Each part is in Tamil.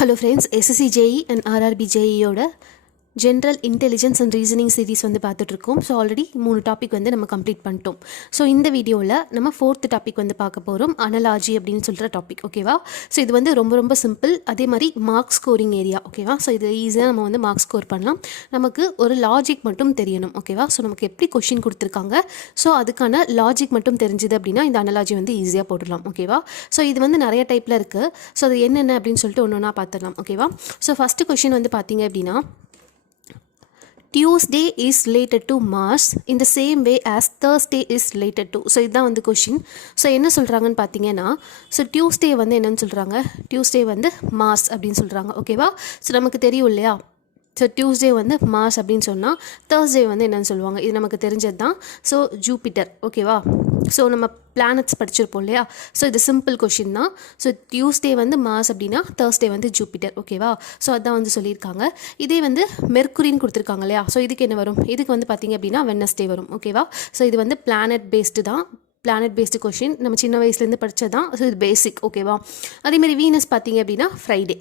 Hello friends, SSC JE and RRB JE ஓட General Intelligence and Reasoning series வந்து பார்த்துட்டு இருக்கோம். ஸோ ஆல்ரெடி 3 டாபிக் வந்து நம்ம கம்ப்ளீட் பண்ணிட்டோம். ஸோ இந்த வீடியோவில் நம்ம 4th டாபிக் வந்து பார்க்க போகிறோம், அனலாஜி அப்படின்னு சொல்கிற டாபிக். ஓகேவா? ஸோ இது வந்து ரொம்ப சிம்பிள். அதே மாதிரி மார்க் ஸ்கோரிங் ஏரியா. ஓகேவா? ஸோ இது ஈஸியாக நம்ம வந்து மார்க் ஸ்கோர் பண்ணலாம். நமக்கு ஒரு லாஜிக் மட்டும் தெரியணும். ஓகேவா? ஸோ நமக்கு எப்படி கொஷின் கொடுத்துருக்காங்க, ஸோ அதுக்கான லாஜிக் மட்டும் தெரிஞ்சுது அப்படின்னா இந்த அனலாஜி வந்து ஈஸியாக போடலாம். ஓகேவா? ஸோ இது வந்து நிறைய டைப்பில் இருக்குது. ஸோ அது என்னென்ன அப்படின்னு சொல்லிட்டு ஒன்று ஒன்றா பார்த்துடலாம். ஓகேவா? ஸோ ஃபஸ்ட்டு கொஷின் வந்து பார்த்தீங்க அப்படின்னா, Tuesday is related to Mars in the same way as Thursday is related to. So இதுதான் வந்து கொஷின். ஸோ என்ன சொல்கிறாங்கன்னு பார்த்தீங்கன்னா, ஸோ டியூஸ்டே வந்து என்னென்னு சொல்கிறாங்க, டியூஸ்டே வந்து மார்ஸ் அப்படின்னு சொல்கிறாங்க. ஓகேவா? ஸோ நமக்கு தெரியும் இல்லையா, ஸோ டியூஸ்டே வந்து மார்ஸ் அப்படின்னு சொன்னால் தேர்ஸ்டே வந்து என்னென்னு சொல்லுவாங்க, இது நமக்கு தெரிஞ்சது தான். So Jupiter. ஓகேவா? ஸோ நம்ம பிளானட்ஸ் படிச்சிருப்போம் இல்லையா, ஸோ இது சிம்பிள் கொஷின் தான். ஸோ டியூஸ்டே வந்து மார்ஸ் அப்படின்னா தேர்ஸ்டே வந்து ஜூபிட்டர். ஓகேவா? ஸோ அதான் வந்து சொல்லியிருக்காங்க. இதே வந்து மெர்க்குரின்னு கொடுத்துருக்காங்க இல்லையா, ஸோ இதுக்கு என்ன வரும், இதுக்கு வந்து பார்த்திங்க அப்படின்னா வெட்னஸ்டே வரும். ஓகேவா? ஸோ இது வந்து பிளானட் பேஸ்டு தான், பிளானட் பேஸ்டு கொஷின், நம்ம சின்ன வயசுலேருந்து படித்தது தான். ஸோ இது பேசிக். ஓகேவா? அதேமாதிரி வீனஸ் பார்த்திங்க அப்படின்னா ஃப்ரைடே.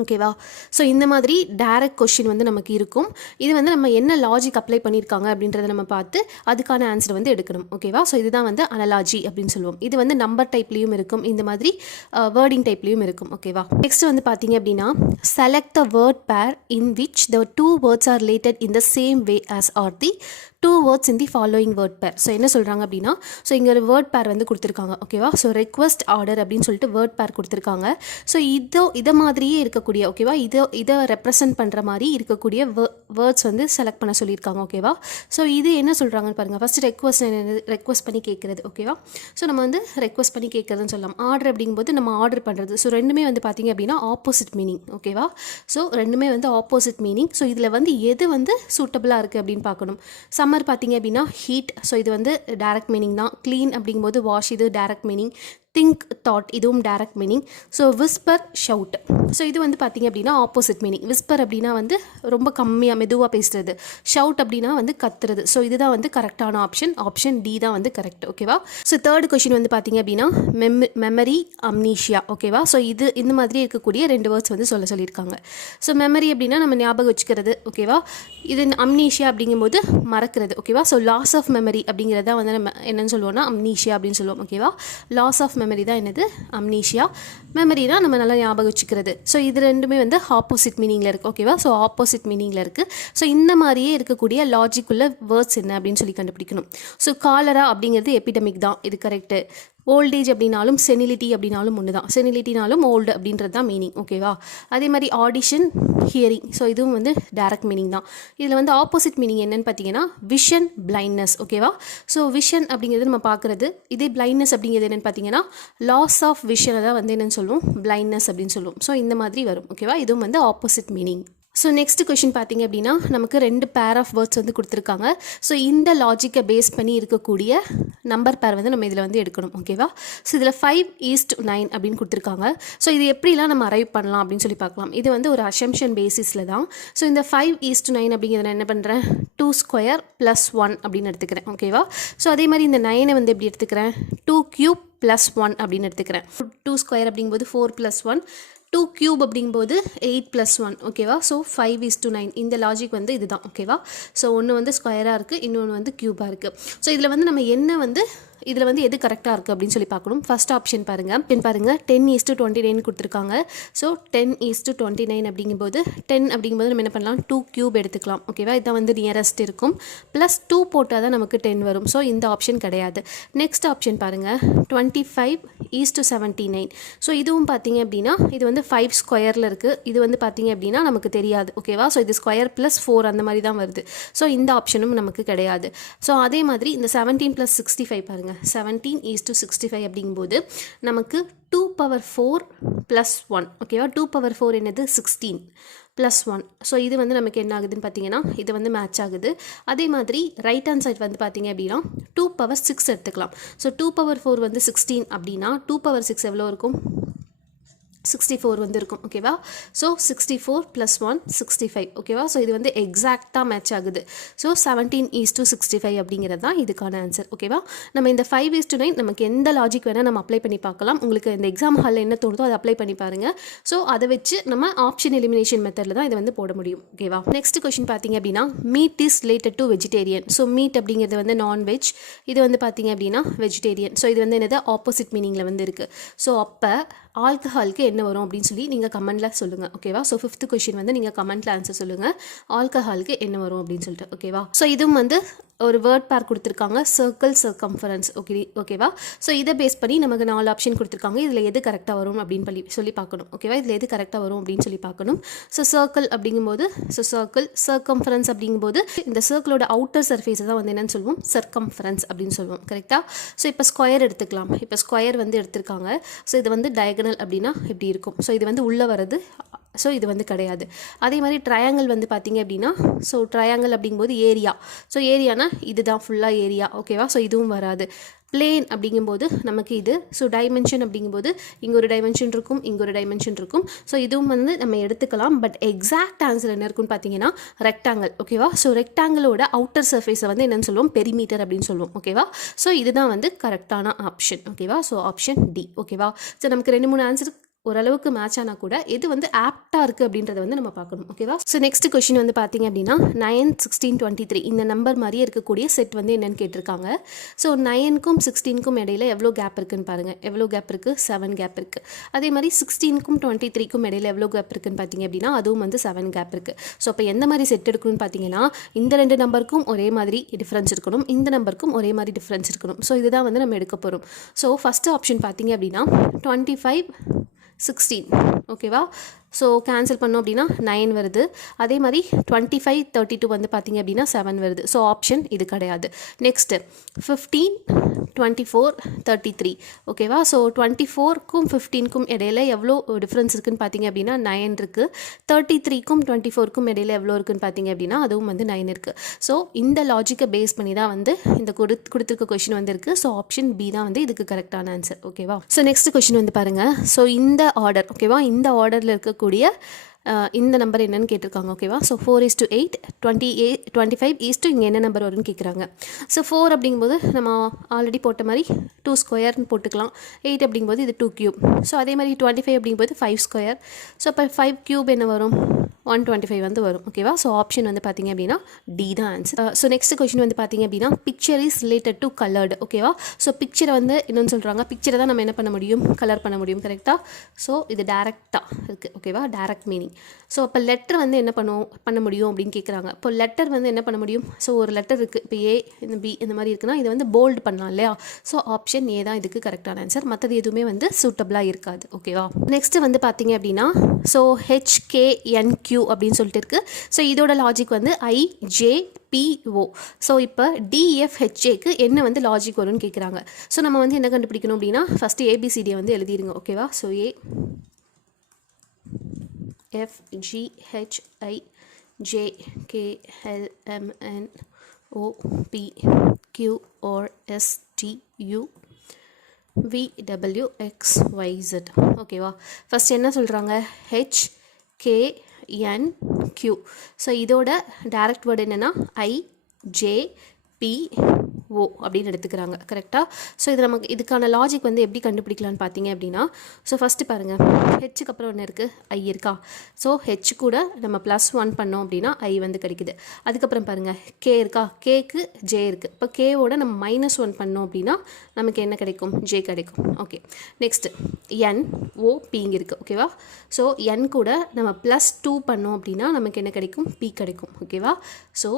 ஓகேவா? ஸோ இந்த மாதிரி டைரக்ட் கொஷின் வந்து நமக்கு இருக்கும். இது வந்து நம்ம என்ன லாஜிக் அப்ளை பண்ணியிருக்காங்க அப்படின்றத நம்ம பார்த்து அதுக்கான ஆன்சர் வந்து எடுக்கணும். ஓகேவா? ஸோ இதுதான் வந்து அனலாஜி அப்படின்னு சொல்லுவோம். இது வந்து நம்பர் டைப்லேயும் இருக்கும், இந்த மாதிரி வேர்டிங் டைப்லேயும் இருக்கும். ஓகேவா? நெக்ஸ்ட் வந்து பார்த்தீங்க அப்படின்னா, செலக்ட் த வேர்ட் பேர் in which the 2 words are related in the same way as are the 2 words in the following word pair. So என்ன சொல்கிறாங்க அப்படின்னா, ஸோ இங்கே ஒரு வேர்ட் பேர் வந்து கொடுத்துருக்காங்க. ஓகேவா? ஸோ ரெக்வஸ்ட் ஆர்டர் அப்படின்னு சொல்லிட்டு வேர்ட் பேர் கொடுத்துருக்காங்க. ஸோ இதை மாதிரியே இருக்கக்கூடிய, ஓகேவா, இதை ரெப்ரசன்ட் பண்ணுற மாதிரி இருக்கக்கூடிய வேர்ட்ஸ் வந்து செலக்ட் பண்ண சொல்லியிருக்காங்க. ஓகேவா? ஸோ இது என்ன சொல்கிறாங்கன்னு பாருங்கள். ஃபஸ்ட்டு ரெக்வஸ்ட் பண்ணி கேட்குறது. ஓகேவா? ஸோ நம்ம வந்து ரெக்வஸ்ட் பண்ணி கேட்குறதுன்னு சொல்லலாம். ஆர்டர் அப்படிங்கும்போது நம்ம ஆர்டர் பண்ணுறது. ஸோ ரெண்டுமே வந்து பார்த்திங்க அப்படின்னா ஆப்போசிட் மீனிங். ஓகேவா? ஸோ ரெண்டுமே வந்து ஆப்போசிட் மீனிங். ஸோ இதில் வந்து எது வந்து சூட்டபிளாக இருக்குது அப்படின்னு பார்க்கணும். சம்மர் பார்த்தீங்க அப்படின்னா ஹீட். ஸோ இது வந்து டைரக்ட் மீனிங் தான். க்ளீன் அப்படிங்கும்போது வாஷ், இது டைரக்ட் மீனிங். திங்க், தாட், இதுவும் direct meaning. So whisper, shout. So இது வந்து பார்த்திங்க அப்படின்னா ஆப்போசிட் மீனிங். விஸ்பர் அப்படின்னா வந்து ரொம்ப கம்மியாக மெதுவாக பேசுகிறது. ஷவுட் அப்படின்னா வந்து கத்துறது. ஸோ இதுதான் வந்து கரெக்டான ஆப்ஷன். ஆப்ஷன் டி தான் வந்து கரெக்ட். ஓகேவா? ஸோ தேர்ட் கொஷின் வந்து பார்த்திங்க அப்படின்னா மெமரி, அம்னீஷியா. ஓகேவா? ஸோ இது இந்த மாதிரி இருக்கக்கூடிய 2 வேர்ட்ஸ் வந்து சொல்லியிருக்காங்க. ஸோ மெமரி அப்படின்னா நம்ம ஞாபகம் வச்சுக்கிறது. ஓகேவா? இது அம்னீஷியா அப்படிங்கும்போது மறக்கிறது. ஓகேவா? ஸோ லாஸ் ஆஃப் மெமரி அப்படிங்கிறத வந்து நம்ம என்னென்னு சொல்லுவோம்னா அம்னீஷியா அப்படின்னு சொல்லுவோம். ஓகேவா? லாஸ் ஆஃப் மெமரி தான் என்னது, அம்னீஷியா. மெமரினா நம்ம நல்லா ஞாபகம் வச்சுக்கிறது. ஸோ இது ரெண்டுமே வந்து ஆப்போசிட் மீனிங்கில் இருக்குது. ஓகேவா? ஸோ ஆப்போசிட் மீனிங்கில் இருக்குது. ஸோ இந்த மாதிரியே இருக்கக்கூடிய லாஜிக்குள்ள வேர்ட்ஸ் என்ன அப்படின்னு சொல்லி கண்டுபிடிக்கணும். ஸோ காலரா அப்படிங்கிறது எபிடமிக் தான், இது கரெக்டு. ஓல்டேஜ் அப்படின்னாலும் செனிலிட்டி அப்படின்னாலும் ஒன்று தான். செனிலிட்டினாலும் ஓல்டு அப்படின்றது தான் மீனிங். ஓகேவா? அதே மாதிரி ஆடிஷன், ஹியரிங். ஸோ இதுவும் வந்து டைரக்ட் மீனிங் தான். இதில் வந்து ஆப்போசிட் மீனிங் என்னன்னு பார்த்தீங்கன்னா விஷன், பிளைண்ட்னஸ். ஓகேவா? ஸோ விஷன் அப்படிங்கிறது நம்ம பார்க்குறது. இதே பிளைண்ட்னஸ் அப்படிங்கிறது என்னென்னு பார்த்தீங்கன்னா லாஸ் ஆஃப் விஷனை தான் வந்து என்னென்னு சொல்லுவோம், பிளைண்ட்னஸ் அப்படின்னு சொல்லுவோம். ஸோ இந்த மாதிரி வரும். ஓகேவா? இதுவும் வந்து opposite meaning. So next question பார்த்தீங்க அப்படின்னா, நமக்கு 2 பேர் ஆஃப் வேர்ட்ஸ் வந்து கொடுத்துருக்காங்க. ஸோ இந்த லாஜிக்கை பேஸ் பண்ணி இருக்கக்கூடிய நம்பர் பேர் வந்து நம்ம இதில் வந்து எடுக்கணும். ஓகேவா? ஸோ இதில் 5:9 அப்படின்னு கொடுத்துருக்காங்க. ஸோ இது எப்படிலாம் நம்ம அரைவ் பண்ணலாம் அப்படின்னு சொல்லி பார்க்கலாம். இது வந்து ஒரு அசம்ஷன் பேசிஸில் தான். ஸோ இந்த 5:9 அப்படிங்கிறத நான் என்ன பண்ணுறேன், 2² + 1 அப்படின்னு எடுத்துக்கிறேன். ஓகேவா? ஸோ அதே மாதிரி இந்த 9 வந்து எப்படி எடுத்துக்கிறேன், 2³ + 1 அப்படின்னு எடுத்துக்கிறேன். 2² அப்படிங்கும்போது 4 + 1, 2³ அப்படிங்கும்போது 8 + 1. ஓகேவா? ஸோ 5:9. இந்த லாஜிக் வந்து இதுதான். ஓகேவா? ஸோ ஒன்று வந்து ஸ்கொயராக இருக்குது, இன்னொன்று வந்து க்யூபாக இருக்குது. ஸோ இதில் வந்து நம்ம என்ன வந்து இதில் வந்து எது கரெக்டாக இருக்குது அப்படின்னு சொல்லி பார்க்கணும். ஃபஸ்ட் ஆப்ஷன் பாருங்கள். 10:29 கொடுத்துருக்காங்க. ஸோ 10:29 அப்படிங்கும்போது 10 அப்படிங்கும்போது நம்ம என்ன பண்ணலாம், 2³ எடுத்துக்கலாம். ஓகேவா? இதான் வந்து நியரஸ்ட் இருக்கும். +2 போட்டால் தான் நமக்கு 10 வரும். ஸோ இந்த ஆப்ஷன் கிடையாது. நெக்ஸ்ட் ஆப்ஷன் பாருங்கள், 25:79. ஸோ இதுவும் பார்த்தீங்க அப்படின்னா இது வந்து 5 ஸ்கொயரில் இருக்குது. இது வந்து பார்த்தீங்க அப்படின்னா நமக்கு தெரியாது. ஓகேவா? ஸோ இது ஸ்கொயர் +4 அந்த மாதிரி தான் வருது. ஸோ இந்த ஆப்ஷனும் நமக்கு கிடையாது. ஸோ அதே மாதிரி இந்த 17 + 65 பாருங்கள். 17:65 அப்படிங்கும்போது நமக்கு 2⁴ + 1. ஓகேவா? 2⁴ என்னது, 16 + 1. ஸோ இது வந்து நமக்கு என்ன ஆகுதுன்னு பார்த்தீங்கன்னா இது வந்து மேட்ச் ஆகுது. அதே மாதிரி ரைட் ஹேண்ட் சைட் வந்து பார்த்தீங்க அப்படின்னா 2⁶ எடுத்துக்கலாம். ஸோ 2⁴ வந்து 16 அப்படின்னா 2⁶ எவ்வளோ இருக்கும், 64 வந்து இருக்கும் ஓகேவா. ஸோ 64 + 1 65 ஓகேவா. ஸோ இது வந்து எக்ஸாக்டாக மேட்ச் ஆகுது. ஸோ 17:65 அப்படிங்கிறது தான் இதுக்கான ஆன்சர் ஓகேவா. நம்ம இந்த 5:9 நமக்கு எந்த லாஜிக் வேணால் நம்ம அப்ளை பண்ணி பார்க்கலாம். உங்களுக்கு இந்த எக்ஸாம் ஹாலில் என்ன தோணுதோ அதை அப்ளை பண்ணி பாருங்கள். ஸோ அதை வச்சு நம்ம ஆப்ஷன் எலிமினேஷன் மெத்தடில் தான் இதை வந்து போட முடியும் ஓகேவா. நெக்ஸ்ட் கொஸ்டின் பார்த்தீங்க அப்படின்னா meet is related to vegetarian. So meet அப்படிங்கிறது வந்து நான்வெஜ், இது வந்து பார்த்தீங்க அப்படின்னா வெஜிடேரியன். ஸோ இது வந்து என்னது ஆப்போசிட் மீனிங்கில் வந்து இருக்குது. ஸோ அப்போ ஆல்கஹாலுக்கு என்ன வரும் அப்படின்னு சொல்லி நீங்கள் கமெண்ட்டில் சொல்லுங்கள் ஓகேவா. ஸோ 5th கொஸ்டின் வந்து நீங்கள் கமெண்ட்டில் ஆன்சர் சொல்லுங்கள் ஆல்கஹாலுக்கு என்ன வரும் அப்படின்னு சொல்லிட்டு ஓகேவா. ஸோ இதுவும் வந்து ஒரு வேர்ட் பேர் கொடுத்துருக்காங்க சர்க்கிள் சர்க்கம்ஃபரன்ஸ் ஓகேவா. ஸோ இதை பேஸ் பண்ணி நமக்கு 4 ஆப்ஷன் கொடுத்துருக்காங்க. இதில் எது கரெக்டாக வரும் அப்படின்னு சொல்லி பார்க்கணும் ஓகேவா. இதில் எது கரெக்டாக வரும் அப்படின்னு சொல்லி பார்க்கணும். ஸோ சர்க்கிள் அப்படிங்கும்போது ஸோ சர்க்கிள் சர்க்கம்ஃபரன்ஸ் அப்படிங்கும்போது இந்த சர்க்கிளோட அவுட்டர் சர்ஃபேஸை தான் வந்து என்னன்னு சொல்லுவோம் சர்க்கம்ஃபரன்ஸ் அப்படின்னு சொல்லுவோம் கரெக்டாக. ஸோ இப்போ ஸ்கொயர் எடுத்துக்கலாம். இப்போ ஸ்கொயர் வந்து எடுத்திருக்காங்க. ஸோ இது வந்து டயகனல் அப்படின்னா இப்படி இருக்கும். ஸோ இது வந்து உள்ளே வர்றது. ஸோ இது வந்து கிடையாது. அதே மாதிரி ட்ரையாங்கிள் வந்து பார்த்தீங்க அப்படின்னா ஸோ ட்ரையாங்கிள் அப்படிங்கும்போது ஏரியா. ஸோ ஏரியானா இதுதான் ஃபுல்லாக ஏரியா ஓகேவா. ஸோ இதுவும் வராது. பிளேன் அப்படிங்கும்போது நமக்கு இது. ஸோ டைமென்ஷன் அப்படிங்கும்போது இங்கே ஒரு டைமென்ஷன் இருக்கும், இங்கே ஒரு டைமென்ஷன் இருக்கும். ஸோ இதுவும் வந்து நம்ம எடுத்துக்கலாம். பட் எக்ஸாக்ட் ஆன்சர் என்ன இருக்குன்னு பார்த்தீங்கன்னா ரெக்டாங்கிள் ஓகேவா. ஸோ ரெக்டாங்கிளோட அவுட்டர் சர்ஃபேஸை வந்து என்னென்னு சொல்லுவோம் பெரிமீட்டர் அப்படின்னு சொல்லுவோம் ஓகேவா. ஸோ இதுதான் வந்து கரெக்டான ஆப்ஷன் ஓகேவா. ஸோ ஆப்ஷன் டி ஓகேவா. ஸோ நமக்கு 2-3 ஆன்சர் ஓரளவுக்கு மேட்ச் ஆனால் கூட எது வந்து ஆப்டாக இருக்குது அப்படின்றத வந்து நம்ம பார்க்கணும் ஓகேவா. ஸோ நெக்ஸ்ட் கொஸ்டின் வந்து பார்த்தீங்க அப்படின்னா 9, 16, 23 இந்த நம்பர் மாதிரியே இருக்கக்கூடிய செட் வந்து என்னென்னு கேட்டிருக்காங்க. ஸோ 9க்கும் 16க்கும் இடையில எவ்வளோ கேப் இருக்குன்னு பாருங்கள். எவ்வளோ கேப் இருக்குது? 7 கேப் இருக்குது. அதே மாதிரி 16க்கும் 23க்கும் இடையில எவ்வளோ கேப் இருக்குன்னு பார்த்தீங்க அப்படின்னா அதுவும் வந்து 7 கேப் இருக்குது. ஸோ அப்போ எந்த மாதிரி செட் எடுக்கணும்னு பார்த்தீங்கன்னா இந்த 2 நம்பருக்கும் ஒரே மாதிரி டிஃப்ரென்ஸ் இருக்கணும், இந்த நம்பருக்கும் ஒரே மாதிரி டிஃப்ரென்ஸ் இருக்கணும். ஸோ இதுதான் வந்து நம்ம எடுக்க போகிறோம். ஸோ ஃபஸ்ட்டு ஆப்ஷன் பார்த்தீங்க அப்படின்னா 25, 16 ஓகேவா. ஸோ கேன்சல் பண்ணோம் அப்படின்னா 9 வருது. அதே மாதிரி 25, 32 வந்து பார்த்தீங்க அப்படின்னா 7 வருது. ஸோ ஆப்ஷன் இது கிடையாது. நெக்ஸ்ட்டு 15, 24, 33 ஓகேவா. ஸோ 24க்கும் 15க்கும் இடையில எவ்வளோ டிஃப்ரென்ஸ் இருக்குன்னு பார்த்தீங்க அப்படின்னா 9 இருக்குது. 33க்கும் 24க்கும் இடையில எவ்வளோ இருக்குன்னு பார்த்தீங்க அப்படின்னா அதுவும் வந்து 9 இருக்குது. ஸோ இந்த லாஜிக்கை பேஸ் பண்ணி தான் வந்து இந்த கொடுத்துருக்க கொஷின் வந்து இருக்குது. ஸோ ஆப்ஷன் பி தான் வந்து இதுக்கு கரெக்டான ஆன்சர் ஓகேவா. ஸோ நெக்ஸ்ட் கொஷின் வந்து பாருங்கள். ஸோ இந்த ஆர்டர் ஓகேவா, இந்த ஆர்டரில் இருக்கக்கூடிய இந்த நம்பர் என்னன்னு கேட்டிருக்காங்க ஓகேவா. ஸோ 4:8, 25 இங்கே என்ன நம்பர் வரும்னு கேட்குறாங்க. ஸோ 4 அப்படிங்கும்போது நம்ம ஆல்ரெடி போட்ட மாதிரி 2 ஸ்கொயர்னு போட்டுக்கலாம். 8 அப்படிங்கும்போது இது 2 கியூப். ஸோ அதே மாதிரி 25 அப்படிங்கும்போது 5 ஸ்கொயர். ஸோ இப்போ 5 கியூப் என்ன வரும்? 125 வந்து வரும் ஓகேவா. ஸோ ஆப்ஷன் வந்து பார்த்தீங்க அப்படின்னா டி தான் ஆன்சர். ஸோ நெக்ஸ்ட் கொஸ்டின் வந்து பார்த்தீங்க அப்படின்னா picture is related to coloured ஓகேவா. ஸோ பிக்சரை வந்து என்னென்னு சொல்கிறாங்க, பிக்சரை தான் நம்ம என்ன பண்ண முடியும் கலர் பண்ண முடியும் கரெக்டாக. ஸோ இது டேரெக்டாக இருக்குது ஓகேவா, டேரக்ட் மீனிங். ஸோ அப்போ லெட்டர் வந்து என்ன பண்ண முடியும் அப்படின்னு கேட்குறாங்க. இப்போ லெட்டர் வந்து என்ன பண்ண முடியும்? ஸோ ஒரு லெட்டர் இருக்குது, இப்போ ஏ இந்த பி இந்த மாதிரி இருக்குன்னா இதை வந்து போல்டு பண்ணலாம் இல்லையா. ஸோ ஆப்ஷன் ஏ தான் இதுக்கு கரெக்டான ஆன்சர். மற்றது எதுவுமே வந்து சூட்டபிளாக இருக்காது ஓகேவா. நெக்ஸ்ட்டு வந்து பார்த்தீங்க அப்படின்னா ஸோ HKNQ அப்படின்னு சொல்லிட்டு இருக்குது. ஸோ இதோட லாஜிக் வந்து IJPO. ஸோ இப்போ DFHJக்கு என்ன வந்து லாஜிக் வரும்னு கேட்குறாங்க. ஸோ நம்ம வந்து என்ன கண்டுபிடிக்கணும் அப்படின்னா ஃபஸ்ட்டு ABCDயை வந்து எழுதிடுங்க ஓகேவா. ஸோ ABCDHIJKLMNOPQRSTUVWXYZ ஓகேவா. ஃபஸ்ட் என்ன சொல்கிறாங்க HKNQ. ஸோ இதோட டைரக்ட் வேர்டு என்னென்னா IJPO அப்படின்னு எடுத்துக்கிறாங்க கரெக்டாக. ஸோ இது நமக்கு இதுக்கான லாஜிக் வந்து எப்படி கண்டுபிடிக்கலான்னு பார்த்தீங்க அப்படின்னா ஸோ ஃபஸ்ட்டு பாருங்கள் ஹெச்சுக்கு அப்புறம் ஒன்று இருக்குது ஐ இருக்கா. ஸோ ஹெச் கூட நம்ம +1 பண்ணோம் அப்படின்னா ஐ வந்து கிடைக்குது. அதுக்கப்புறம் பாருங்கள் கே இருக்கா, கேக்கு ஜே இருக்குது. இப்போ கேவோட நம்ம -1 பண்ணோம் அப்படின்னா நமக்கு என்ன கிடைக்கும்? ஜே கிடைக்கும் ஓகே. நெக்ஸ்ட்டு NOP இங்கே இருக்குது ஓகேவா. ஸோ N கூட நம்ம +2 பண்ணோம் அப்படின்னா நமக்கு என்ன கிடைக்கும்? P கிடைக்கும் ஓகேவா. ஸோ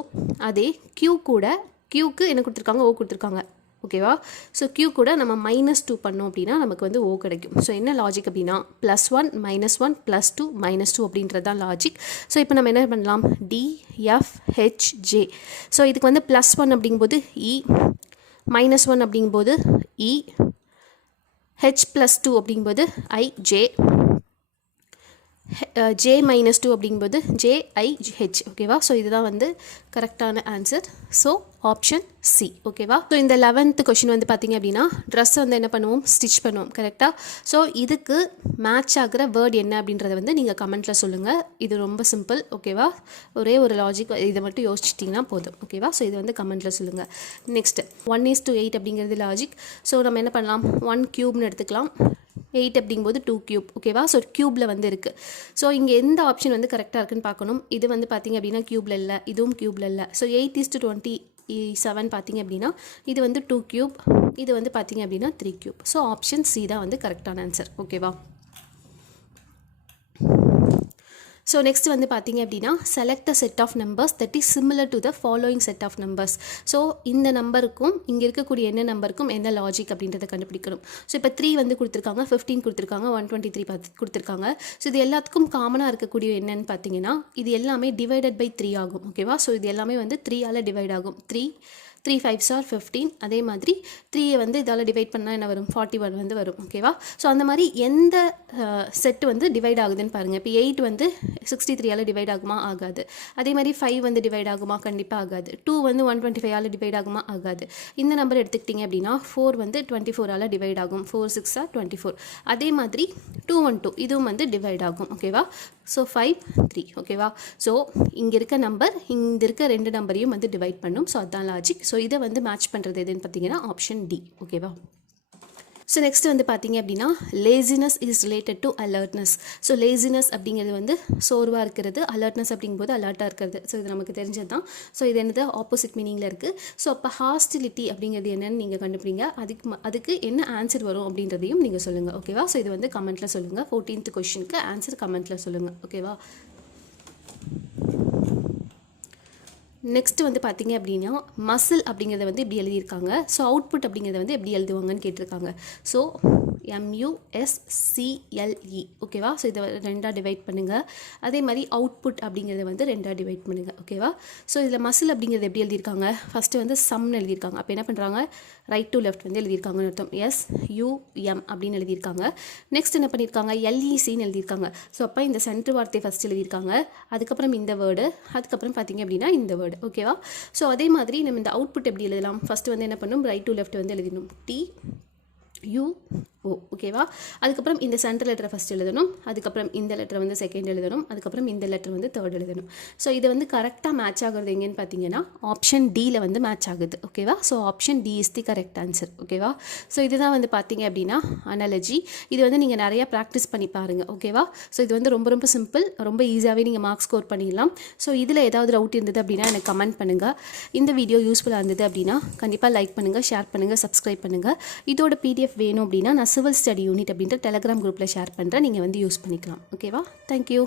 அதே Q கூட Qக்கு என்ன கொடுத்துருக்காங்க? O கொடுத்துருக்காங்க ஓகேவா. ஸோ Q கூட நம்ம -2 பண்ணோம் அப்படின்னா நமக்கு வந்து O கிடைக்கும். ஸோ என்ன லாஜிக் அப்படின்னா +1 -1 +2 -2 அப்படின்றது தான் லாஜிக். ஸோ இப்போ நம்ம என்ன பண்ணலாம் DFHJ. ஸோ இதுக்கு வந்து +1 அப்படிங்கும்போது E, -1 அப்படிங்கும்போது E, H +2 அப்படிங்கும்போது IJ, ஜே மைனஸ் டூ அப்படிங்கும்போது JIH ஓகேவா. ஸோ இதுதான் வந்து கரெக்டான ஆன்சர். ஸோ ஆப்ஷன் சி ஓகேவா. ஸோ இந்த 11th கொஷின் வந்து பார்த்தீங்க அப்படின்னா ட்ரெஸ் வந்து என்ன பண்ணுவோம், ஸ்டிச் பண்ணுவோம் கரெக்டாக. ஸோ இதுக்கு மேட்ச் ஆகிற வேர்ட் என்ன அப்படின்றத வந்து நீங்கள் கமெண்ட்டில் சொல்லுங்கள். இது ரொம்ப சிம்பிள் ஓகேவா. ஒரே ஒரு லாஜிக் இதை மட்டும் யோசிச்சிட்டிங்கன்னா போதும் ஓகேவா. ஸோ இது வந்து கமெண்ட்டில் சொல்லுங்கள். நெக்ஸ்ட்டு 1:8 அப்படிங்கிறது லாஜிக். ஸோ நம்ம என்ன பண்ணலாம், 1 கியூப்னு எடுத்துக்கலாம். 8 அப்படிங்கும்போது 2 கியூப் ஓகேவா. ஸோ கியூப்பில் வந்து இருக்குது. ஸோ இங்கே எந்த ஆப்ஷன் வந்து கரெக்டாக இருக்குன்னு பார்க்கணும். இது வந்து பார்த்திங்க அப்படின்னா கியூப்பில் இல்லை, இதுவும் கியூப்பில் இல்லை. ஸோ 8:27 பார்த்திங்க அப்படின்னா இது வந்து 2 கியூப், இது வந்து பார்த்திங்க அப்படின்னா 3 கியூப். ஸோ ஆப்ஷன் சி தான் வந்து கரெக்டான ஆன்சர் ஓகேவா. ஸோ நெக்ஸ்ட் வந்து பார்த்தீங்க அப்படின்னா select the set of numbers that is similar to the following set of numbers. So இந்த நம்பருக்கும் இங்கே இருக்கக்கூடிய என்ன நம்பருக்கும் என்ன லாஜிக் அப்படின்றத கண்டுபிடிக்கணும். ஸோ இப்போ 3 வந்து கொடுத்துருக்காங்க, 15 கொடுத்துருக்காங்க, 123 கொடுத்துருக்காங்க. ஸோ இது எல்லாத்துக்கும் காமனாக இருக்கக்கூடிய என்னன்னு பார்த்தீங்கன்னா இது எல்லாமே டிவைடட் பை 3 ஆகும் ஓகேவா. ஸோ இது எல்லாமே வந்து 3ஆல் டிவைட் ஆகும். 3 5s are 15. அதே மாதிரி 3 வந்து இதால் டிவைட் பண்ணால் என்ன வரும், 41 வந்து வரும் ஓகேவா. ஸோ அந்த மாதிரி எந்த செட்டு வந்து டிவைட் ஆகுதுன்னு பாருங்கள். இப்போ 8 வந்து 63ஆல் டிவைட் ஆகுமா, ஆகாது. அதே மாதிரி 5 வந்து டிவைட் ஆகுமா, கண்டிப்பாக ஆகாது. 2 வந்து 125ஆல் டிவைட் ஆகுமா, ஆகாது. இந்த நம்பர் எடுத்துக்கிட்டிங்க அப்படின்னா 4 வந்து 24ஆல் டிவைட் ஆகும். 4 6 are 24. அதே மாதிரி 212 இதுவும் வந்து டிவைட் ஆகும் ஓகேவா. ஸோ 5 3 ஓகேவா. ஸோ இங்கே இருக்க நம்பர் இங்கே இருக்க 2 நம்பரையும் வந்து டிவைட் பண்ணும். ஸோ அதுதான் லாஜிக். ஸோ இதை வந்து மேட்ச் பண்ணுறது எதுன்னு பார்த்தீங்கன்னா ஆப்ஷன் டி ஓகேவா. ஸோ நெக்ஸ்ட் வந்து பார்த்தீங்க அப்படின்னா laziness is related to alertness. So laziness அப்படிங்கிறது வந்து சோர்வாக இருக்கிறது, அலர்ட்னஸ் அப்படிங்கும்போது அலர்ட்டாக இருக்கிறது. ஸோ இது நமக்கு தெரிஞ்சது தான். ஸோ இது என்னது ஆப்போசிட் மீனிங்கில் இருக்குது. ஸோ அப்போ ஹாஸ்டிலிட்டி அப்படிங்கிறது என்னன்னு நீங்கள் கண்டுபிடிங்க. அதுக்கு என்ன ஆன்சர் வரும் அப்படின்றதையும் நீங்கள் சொல்லுங்கள் ஓகேவா. ஸோ இது வந்து கமெண்ட்டில் சொல்லுங்கள். 14th கொஸ்டினுக்கு ஆன்சர் கமெண்ட்டில் சொல்லுங்கள் ஓகேவா. நெக்ஸ்ட்டு வந்து பார்த்தீங்க அப்படின்னா மசில் அப்படிங்கிறத வந்து எப்படி எழுதியிருக்காங்க. ஸோ அவுட்புட் அப்படிங்கிறத வந்து எப்படி எழுதுவாங்கன்னு கேட்டிருக்காங்க. ஸோ MUSCLE ஓகேவா. ஸோ இதை 2ஆக டிவைட் பண்ணுங்கள். அதே மாதிரி அவுட்புட் அப்படிங்கிறத வந்து 2ஆக டிவைட் பண்ணுங்கள் ஓகேவா. ஸோ இதில் மசில் அப்படிங்கிறது எப்படி எழுதியிருக்காங்க, ஃபஸ்ட்டு வந்து சம்னு எழுதியிருக்காங்க. அப்போ என்ன பண்ணுறாங்க, ரைட் டு லெஃப்ட் வந்து எழுதியிருக்காங்கன்னு அர்த்தம். SUM அப்படின்னு எழுதியிருக்காங்க. நெக்ஸ்ட் என்ன பண்ணியிருக்காங்க, LECன்னு எழுதியிருக்காங்க. ஸோ அப்போ இந்த சென்ட்ரு வார்த்தையை ஃபஸ்ட் எழுதியிருக்காங்க, அதுக்கப்புறம் இந்த வேர்டு, அதுக்கப்புறம் பார்த்தீங்க அப்படின்னா இந்த வேர்டு ஓகேவா. ஸோ அதே மாதிரி நம்ம இந்த அவுட்புட் எப்படி எழுதலாம், ஃபஸ்ட்டு வந்து என்ன பண்ணணும், ரைட் டு லெஃப்ட் வந்து எழுதணும். TUO ஓகேவா. அதுக்கப்புறம் இந்த சென்டர் லெட்டரை ஃபஸ்ட் எழுதணும், அதுக்கப்புறம் இந்த லெட்டரை வந்து செகண்ட் எழுதணும், அதுக்கப்புறம் இந்த லெட்டர் வந்து தேர்ட் எழுதணும். ஸோ இது வந்து கரெக்டாக மேட்ச் ஆகுறது எங்கேன்னு பார்த்தீங்கன்னா ஆப்ஷன் டியில் வந்து மேட்ச் ஆகுது ஓகேவா. So option D is the correct answer ஓகேவா. ஸோ இதுதான் வந்து பார்த்தீங்க அப்படின்னா அனாலஜி. இது வந்து நீங்கள் நிறையா ப்ராக்டிஸ் பண்ணி பாருங்கள் ஓகேவா. ஸோ இது வந்து ரொம்ப ரொம்ப சிம்பிள், ரொம்ப ஈஸியாகவே நீங்கள் மார்க்ஸ் ஸ்கோர் பண்ணிடலாம். ஸோ இதில் ஏதாவது டவுட் இருந்தது அப்படின்னா எனக்கு கமெண்ட் பண்ணுங்கள். இந்த வீடியோ யூஸ்ஃபுல்லாக இருந்தது அப்படின்னா கண்டிப்பாக லைக் பண்ணுங்கள், ஷேர் பண்ணுங்கள், சப்ஸ்கிரைப் பண்ணுங்கள். இதோட PDF வேணும் அப்படின்னா நான் சிவில் ஸ்டடி யூனிட் அப்படின்ற டெலகிராம் குரூப்பில் ஷேர் பண்ணுறேன், நீங்கள் வந்து யூஸ் பண்ணிக்கலாம் ஓகேவா. தேங்க்யூ.